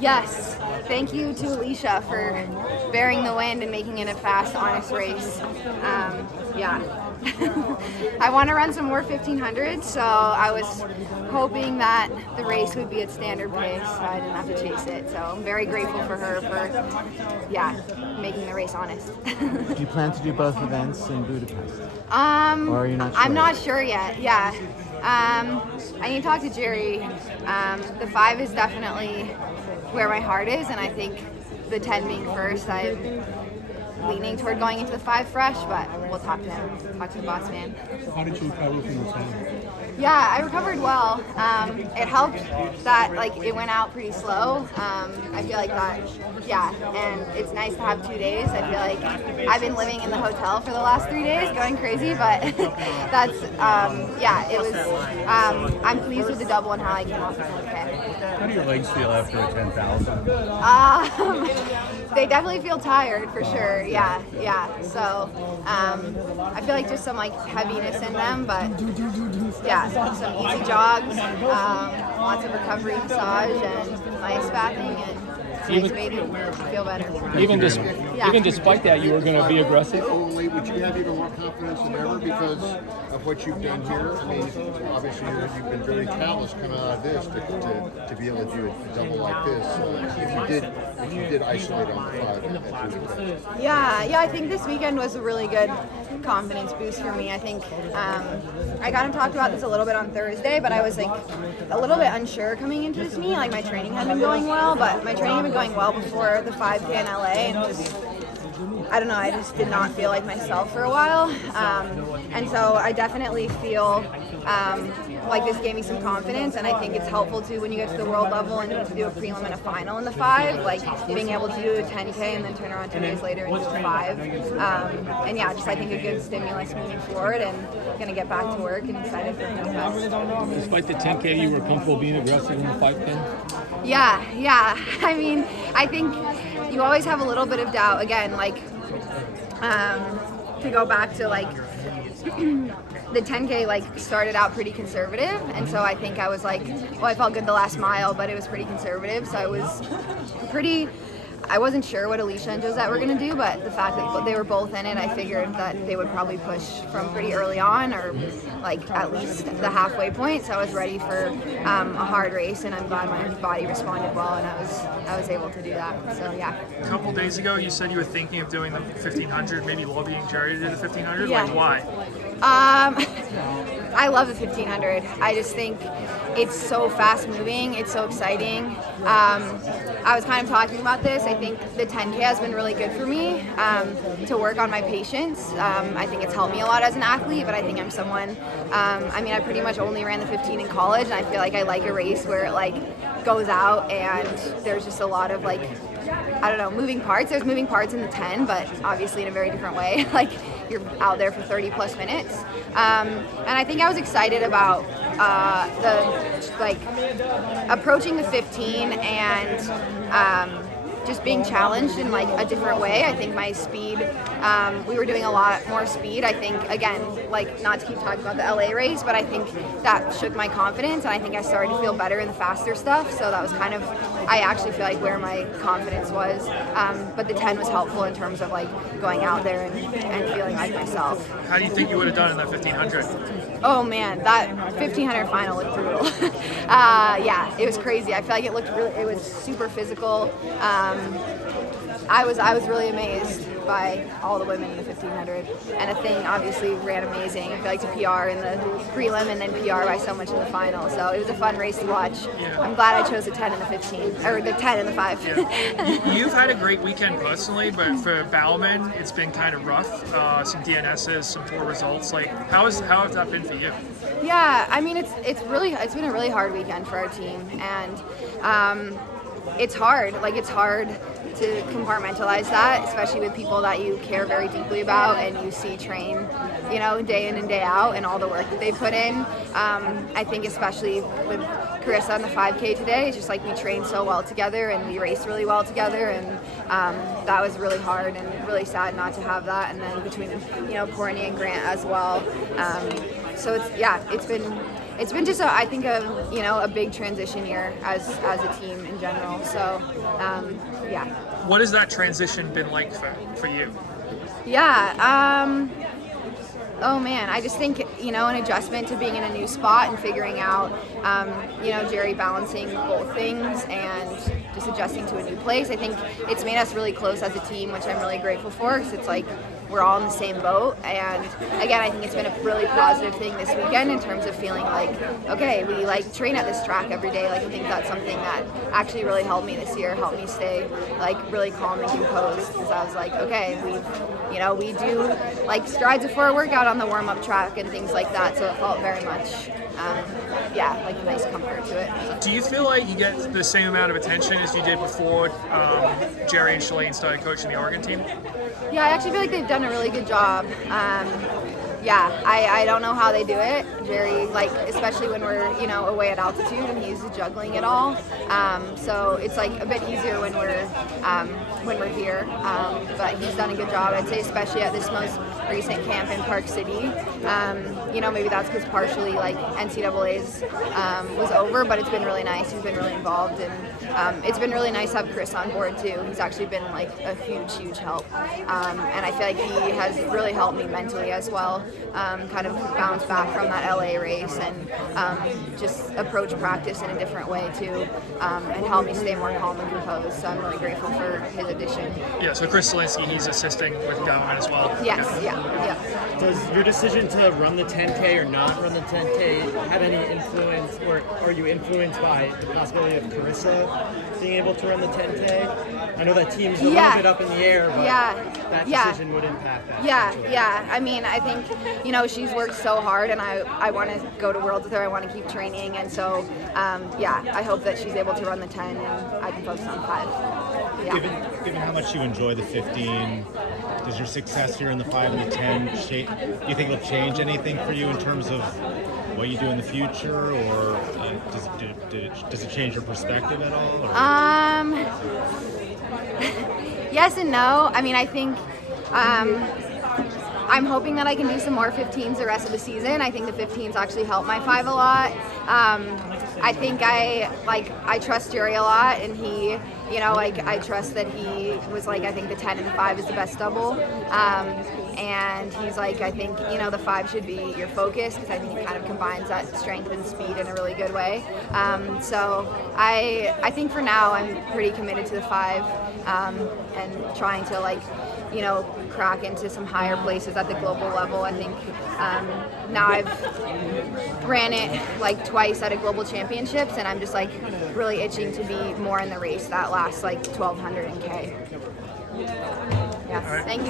Yes. Thank you to Alicia for bearing the wind and making it a fast, honest race. Yeah. I want to run some more 1500s, so I was hoping that the race would be at standard pace, so I didn't have to chase it. So I'm very grateful for her for, making the race honest. Do you plan to do both events in Budapest? Or are you not sure? I'm not sure yet. Yeah. I need to talk to Jerry. The 5 is definitely where my heart is, and I think the 10 being first, I'm leaning toward going into the 5 fresh, but we'll talk to him, talk to the boss man. How did you recover from the 10? Yeah, I recovered well. It helped that it went out pretty slow. I feel like that, and it's nice to have 2 days. I feel like I've been living in the hotel for the last 3 days, going crazy, but that's, it was, I'm pleased with the double and how I came off of it okay. How do your legs feel after a 10,000? They definitely feel tired for sure. Yeah. So I feel like just some heaviness in them, but some easy jogs, lots of recovery massage and ice bathing, and it's made it feel better. Even despite that, you were going to be aggressive. Would you have even more confidence than ever because of what you've done here? I mean, obviously you've been very callous coming out of this to be able to do a double like this. If you did isolate on the 5 at Budapest. Yeah, I think this weekend was a really good confidence boost for me. I think I kind of talked about this a little bit on Thursday, but I was a little bit unsure coming into this meet. My training had been going well, but my training had been going well before the 5K in LA, and just I don't know, I just did not feel like myself for a while. And so I definitely feel like this gave me some confidence, and I think it's helpful too when you get to the world level and you have to do a prelim and a final in the 5, being able to do a 10K and then turn around 2 days later and do a 5. I think a good stimulus moving forward, and going to get back to work and excited for Budapest. Despite the 10K, you were comfortable being aggressive in the 5K? Yeah. I mean, I think you always have a little bit of doubt. Again, to go back to the 10K started out pretty conservative, and so I think I was I felt good the last mile, but it was pretty conservative, so I wasn't sure what Alicia and Josette were going to do, but the fact that they were both in it, I figured that they would probably push from pretty early on, or at least the halfway point. So I was ready for a hard race, and I'm glad my body responded well, and I was able to do that. So yeah. A couple days ago, you said you were thinking of doing the 1500, maybe lobbying Jerry to do the 1500. Yeah. Why? I love the 1500. I just think it's so fast moving. It's so exciting. I was kind of talking about this. I think the 10K has been really good for me to work on my patience. I think it's helped me a lot as an athlete, but I think I'm someone, I pretty much only ran the 15 in college, and I feel like I like a race where it goes out and there's just a lot of moving parts. There's moving parts in the 10, but obviously in a very different way. You're out there for 30 plus minutes. And I think I was excited about approaching the 15 and just being challenged in a different way. I think my speed, we were doing a lot more speed. I think, again, not to keep talking about the LA race, but I think that shook my confidence, and I think I started to feel better in the faster stuff. So that was I actually feel where my confidence was. But the 10 was helpful in terms of going out there and feeling like myself. How do you think you would have done in that 1500? Oh man, that 1500 final looked brutal. It was crazy. I feel like it was super physical. I was really amazed by all the women in the 1500, and Athing obviously ran amazing. I feel like to PR in the prelim and then PR by so much in the final. So it was a fun race to watch. Yeah. I'm glad I chose the 10 and the 15, or the 10 and the 5. Yeah. You've had a great weekend personally, but for Bowerman, it's been kind of rough. Some DNSs, some poor results. How has that been for you? Yeah, it's been a really hard weekend for our team, and it's hard. It's hard to compartmentalize that, especially with people that you care very deeply about and you see train, day in and day out, and all the work that they put in. I think especially with Carissa on the 5K today, it's just we trained so well together and we raced really well together, and that was really hard and really sad not to have that. And then between Courtney and Grant as well. So it's been it's been just I think a big transition year as a team in general. So yeah. What has that transition been like for you? Yeah. Oh man, I just think, an adjustment to being in a new spot and figuring out, Jerry balancing both things and just adjusting to a new place. I think it's made us really close as a team, which I'm really grateful for, because it's like we're all in the same boat. And again, I think it's been a really positive thing this weekend in terms of feeling like, okay, we like train at this track every day. Like I think that's something that actually really helped me this year, helped me stay like really calm and composed, because I was like, okay, we do like strides before a workout on the warm-up track and things like that, so it felt very much like a nice comfort to it. Do you feel like you get the same amount of attention as you did before Jerry and Shalane started coaching the Oregon team? Yeah, I actually feel like they've done a really good job. I don't know how they do it. Jerry, like, especially when we're, away at altitude and he's juggling it all. So it's like a bit easier when we're here. But he's done a good job, I'd say, especially at this most recent camp in Park City. Maybe that's because partially like NCAA's was over, but it's been really nice. He's been really involved, and it's been really nice to have Chris on board too. He's actually been like a huge help, and I feel like he has really helped me mentally as well. Kind of bounce back from that LA race and just approach practice in a different way too, and help me stay more calm and composed. So I'm really grateful for his addition. Yeah, so Chris Zielinski, he's assisting with government as well. Yes, yeah. Does your decision to run the 10K or not run the 10K have any influence, or are you influenced by the possibility of Carissa being able to run the 10K? I know that team's a little bit up in the air, but that decision would impact that. Yeah. I mean, I think, she's worked so hard, and I want to go to Worlds with her. I want to keep training, and so, I hope that she's able to run the 10 and I can focus on 5. Yeah. Given how much you enjoy the 15, does your success here in the 5 and the 10, do you think it'll change anything for you in terms of what you do in the future, or does it change your perspective at all? Or? Yes and no. I mean, I think I'm hoping that I can do some more 15s the rest of the season. I think the 15s actually help my 5 a lot. I think I trust Jerry a lot, and he, I trust that he was like, I think the 10 and the 5 is the best double. And he's like, I think, the 5 should be your focus, because I think it kind of combines that strength and speed in a really good way. So I think for now I'm pretty committed to the 5, and trying to crack into some higher places at the global level. I think now I've ran it twice at a global championships, and I'm just really itching to be more in the race that last 1200 and K. Yes, thank you.